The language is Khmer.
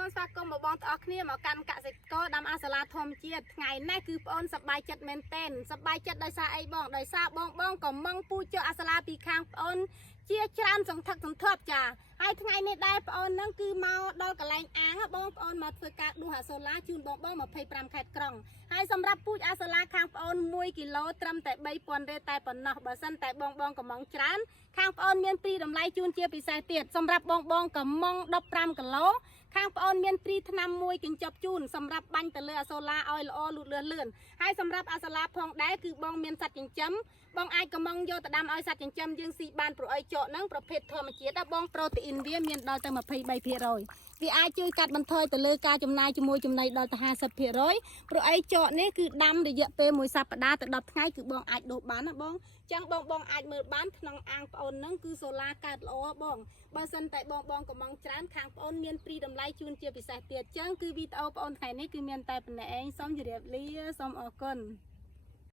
សូមស្វាគមន៍មកបងប្អូនគ្នាមកកាន់កសិករដាំអាសាឡាធម្មជាតិថ្ងៃនេះគឺបងអូនសប្បាយចិត្តមែនទែនសប្បាយចិត្តដោយសារអីបងដោយសារបងក៏មង់ពូជអាសាឡាពីខាងបងអូនជាច្រើនសន្ធឹកសន្ធាប់ចាហើយថ្ងៃនេះដែរបងអូននឹងគឺមកដល់កន្លែងអាងបងប្អូនមកធ្វើការដួសអាសូឡាជូនបង25ខេត្តក្រុងហើយសម្រាប់ពូជអាសាឡាខាងបងអូន1គីឡូត្រឹមតែ3000រៀលតែប៉ុណ្ណោះបើសិនតែបងកំងច្រើនខាងបងអូនមានពីតម្លៃជូនជាពិសេសទៀតសម្រាប់បងកំង15គីឡូខាងបងអូនមានព្រីថ្នាំមួយកញ្ចប់ជូនសម្រាប់បាញ់ទៅលើអាសូឡាឲ្យល្អលូតលាស់លឿនហើយសម្រាប់អាសាឡាផងដែរគឺបងមានសត្វចិញ្ចឹមបងអាចកំងយកទៅដាំឲ្យសត្វចិញ្ចឹមយើងស៊ីបានព្រោះអីចកហ្នឹងប្រភេទធម្មជាតិបងប្រូតេអ៊ីនវាមានដល់ទៅ23%វាអាចជួយកាត់បន្ថយទៅលើការចំណាយជាមួយចំណីដល់ទៅ50%ព្រោះអីចកនេះគឺដាំរយៈពេល1សប្តាហ៍ទៅ10ថ្ងៃគឺបងអាចដុសបានណាបងចឹងបងអាចមើលបានក្នុងអាងប្អូនហ្នឹងគឺសូឡាកើតល្អបងបើសិនតែបងកំងច្រើនខាងប្អូនមានព្រីតម្លៃជូនជាពិសេសទៀតចឹងគឺវីដេអូប្អូនថ្ងៃនេះគឺមានតែប៉ុណ្ណេះឯងសូមជម្រាបលាសូមអរគុណ